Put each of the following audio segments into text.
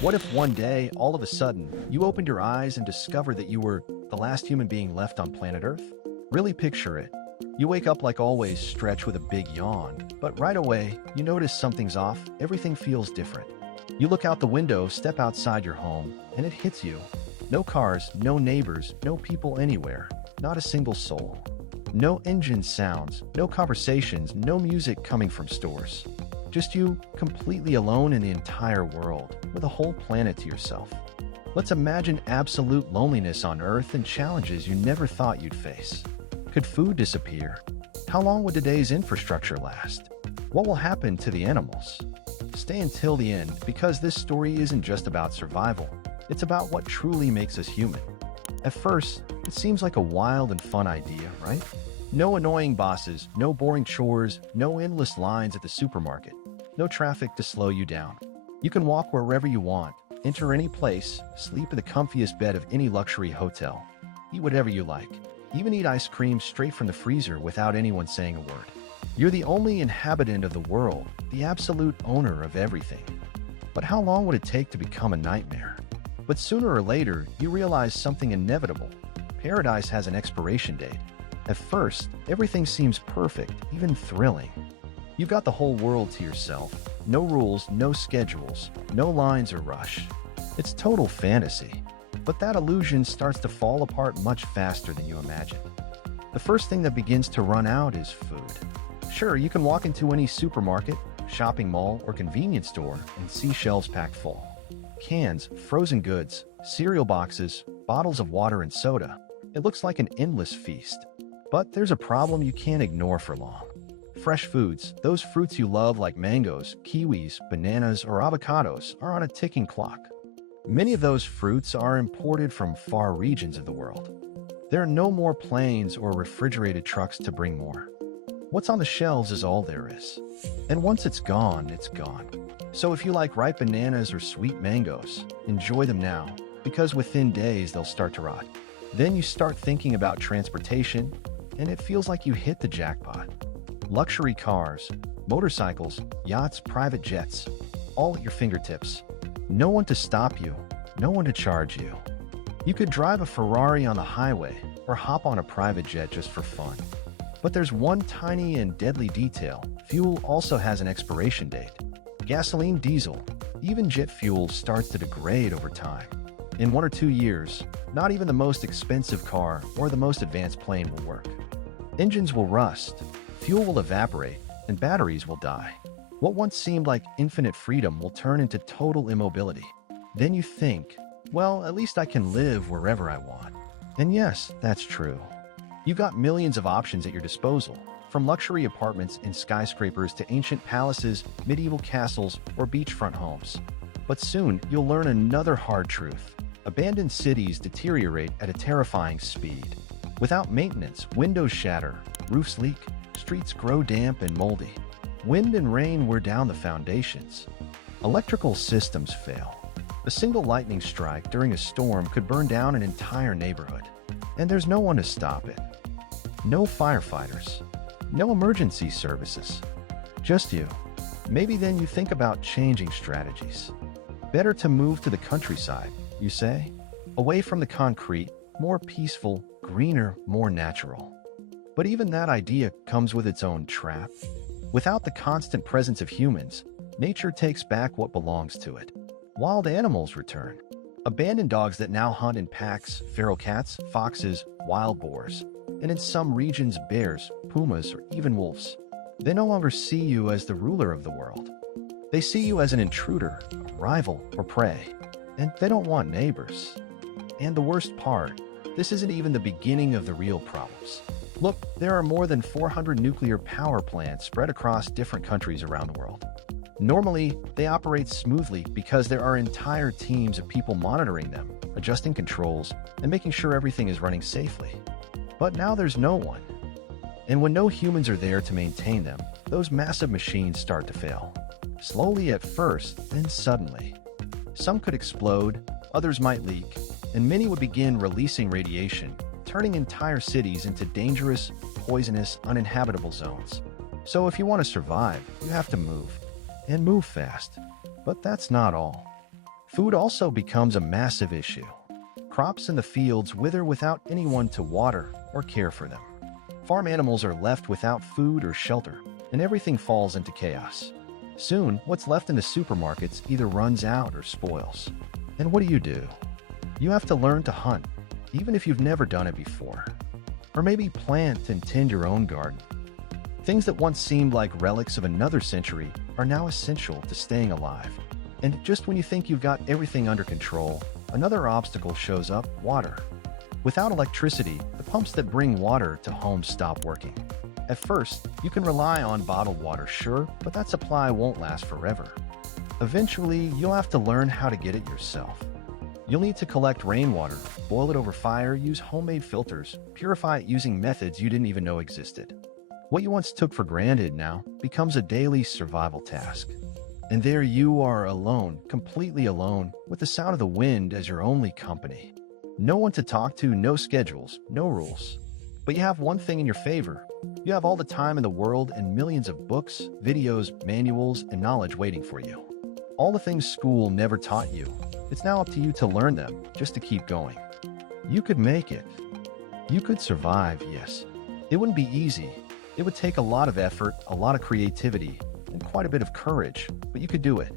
What if one day, all of a sudden, you opened your eyes and discovered that you were the last human being left on planet Earth? Really picture it. You wake up like always, stretch with a big yawn, but right away, you notice something's off, everything feels different. You look out the window, step outside your home, and it hits you. No cars, no neighbors, no people anywhere, not a single soul. No engine sounds, no conversations, no music coming from stores. Just you, completely alone in the entire world, with a whole planet to yourself. Let's imagine absolute loneliness on Earth and challenges you never thought you'd face. Could food disappear? How long would today's infrastructure last? What will happen to the animals? Stay until the end, because this story isn't just about survival. It's about what truly makes us human. At first, it seems like a wild and fun idea, right? No annoying bosses, no boring chores, no endless lines at the supermarket, no traffic to slow you down. You can walk wherever you want, enter any place, sleep in the comfiest bed of any luxury hotel, eat whatever you like, even eat ice cream straight from the freezer without anyone saying a word. You're the only inhabitant of the world, the absolute owner of everything. But how long would it take to become a nightmare? But sooner or later, you realize something inevitable. Paradise has an expiration date. At first, everything seems perfect, even thrilling. You've got the whole world to yourself. No rules, no schedules, no lines or rush. It's total fantasy. But that illusion starts to fall apart much faster than you imagined. The first thing that begins to run out is food. Sure, you can walk into any supermarket, shopping mall, or convenience store and see shelves packed full. Cans, frozen goods, cereal boxes, bottles of water and soda. It looks like an endless feast. But there's a problem you can't ignore for long. Fresh foods, those fruits you love like mangoes, kiwis, bananas, or avocados, are on a ticking clock. Many of those fruits are imported from far regions of the world. There are no more planes or refrigerated trucks to bring more. What's on the shelves is all there is. And once it's gone, it's gone. So if you like ripe bananas or sweet mangoes, enjoy them now, because within days they'll start to rot. Then you start thinking about transportation, and it feels like you hit the jackpot. Luxury cars, motorcycles, yachts, private jets, all at your fingertips. No one to stop you, no one to charge you. You could drive a Ferrari on the highway or hop on a private jet just for fun. But there's one tiny and deadly detail. Fuel also has an expiration date. Gasoline, diesel, even jet fuel starts to degrade over time. In 1 or 2 years, not even the most expensive car or the most advanced plane will work. Engines will rust, fuel will evaporate, and batteries will die. What once seemed like infinite freedom will turn into total immobility. Then you think, well, at least I can live wherever I want. And yes, that's true. You've got millions of options at your disposal, from luxury apartments in skyscrapers to ancient palaces, medieval castles, or beachfront homes. But soon, you'll learn another hard truth. Abandoned cities deteriorate at a terrifying speed. Without maintenance, windows shatter, roofs leak, streets grow damp and moldy. Wind and rain wear down the foundations. Electrical systems fail. A single lightning strike during a storm could burn down an entire neighborhood. And there's no one to stop it. No firefighters. No emergency services. Just you. Maybe then you think about changing strategies. Better to move to the countryside, you say? Away from the concrete, more peaceful, greener, more natural. But even that idea comes with its own trap. Without the constant presence of humans, nature takes back what belongs to it. Wild animals return. Abandoned dogs that now hunt in packs, feral cats, foxes, wild boars, and in some regions bears, pumas, or even wolves. They no longer see you as the ruler of the world. They see you as an intruder, a rival, or prey. And they don't want neighbors. And the worst part, this isn't even the beginning of the real problems. Look, there are more than 400 nuclear power plants spread across different countries around the world. Normally, they operate smoothly because there are entire teams of people monitoring them, adjusting controls, and making sure everything is running safely. But now there's no one. And when no humans are there to maintain them, those massive machines start to fail. Slowly at first, then suddenly. Some could explode, others might leak, and many would begin releasing radiation, turning entire cities into dangerous, poisonous, uninhabitable zones. So if you want to survive, you have to move. And move fast. But that's not all. Food also becomes a massive issue. Crops in the fields wither without anyone to water or care for them. Farm animals are left without food or shelter, and everything falls into chaos. Soon, what's left in the supermarkets either runs out or spoils. And what do? You have to learn to hunt, even if you've never done it before. Or maybe plant and tend your own garden. Things that once seemed like relics of another century are now essential to staying alive. And just when you think you've got everything under control, another obstacle shows up: water. Without electricity, the pumps that bring water to homes stop working. At first, you can rely on bottled water, sure, but that supply won't last forever. Eventually, you'll have to learn how to get it yourself. You'll need to collect rainwater, boil it over fire, use homemade filters, purify it using methods you didn't even know existed. What you once took for granted now becomes a daily survival task. And there you are alone, completely alone, with the sound of the wind as your only company. No one to talk to, no schedules, no rules. But you have one thing in your favor. You have all the time in the world and millions of books, videos, manuals, and knowledge waiting for you. All the things school never taught you. It's now up to you to learn them, just to keep going. You could make it. You could survive, yes. It wouldn't be easy. It would take a lot of effort, a lot of creativity, and quite a bit of courage, but you could do it.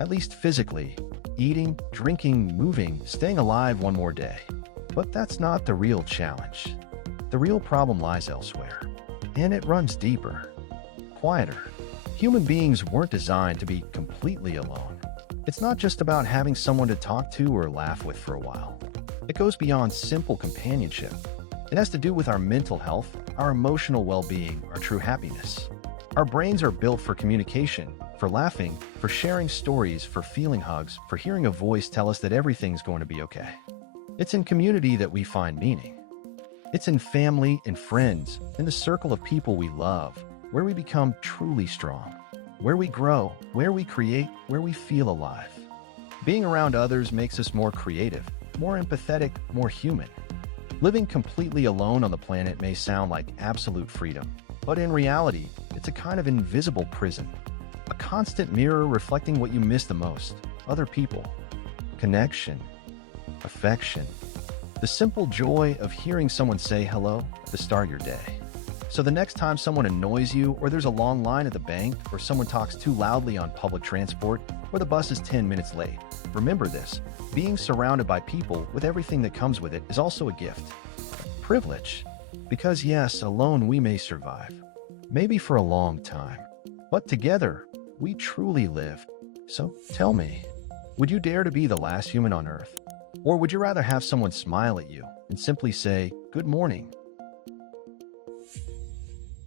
At least physically. Eating, drinking, moving, staying alive one more day. But that's not the real challenge. The real problem lies elsewhere. And it runs deeper. Quieter. Human beings weren't designed to be completely alone. It's not just about having someone to talk to or laugh with for a while. It goes beyond simple companionship. It has to do with our mental health, our emotional well-being, our true happiness. Our brains are built for communication, for laughing, for sharing stories, for feeling hugs, for hearing a voice tell us that everything's going to be okay. It's in community that we find meaning. It's in family and friends, in the circle of people we love, where we become truly strong, where we grow, where we create, where we feel alive. Being around others makes us more creative, more empathetic, more human. Living completely alone on the planet may sound like absolute freedom, but in reality, it's a kind of invisible prison. A constant mirror reflecting what you miss the most: other people, connection, affection, the simple joy of hearing someone say hello to start your day. So the next time someone annoys you, or there's a long line at the bank, or someone talks too loudly on public transport, or the bus is 10 minutes late, remember this: being surrounded by people with everything that comes with it is also a gift, a privilege. Because yes, alone we may survive, maybe for a long time, but together we truly live. So tell me, would you dare to be the last human on Earth? Or would you rather have someone smile at you and simply say, "Good morning"?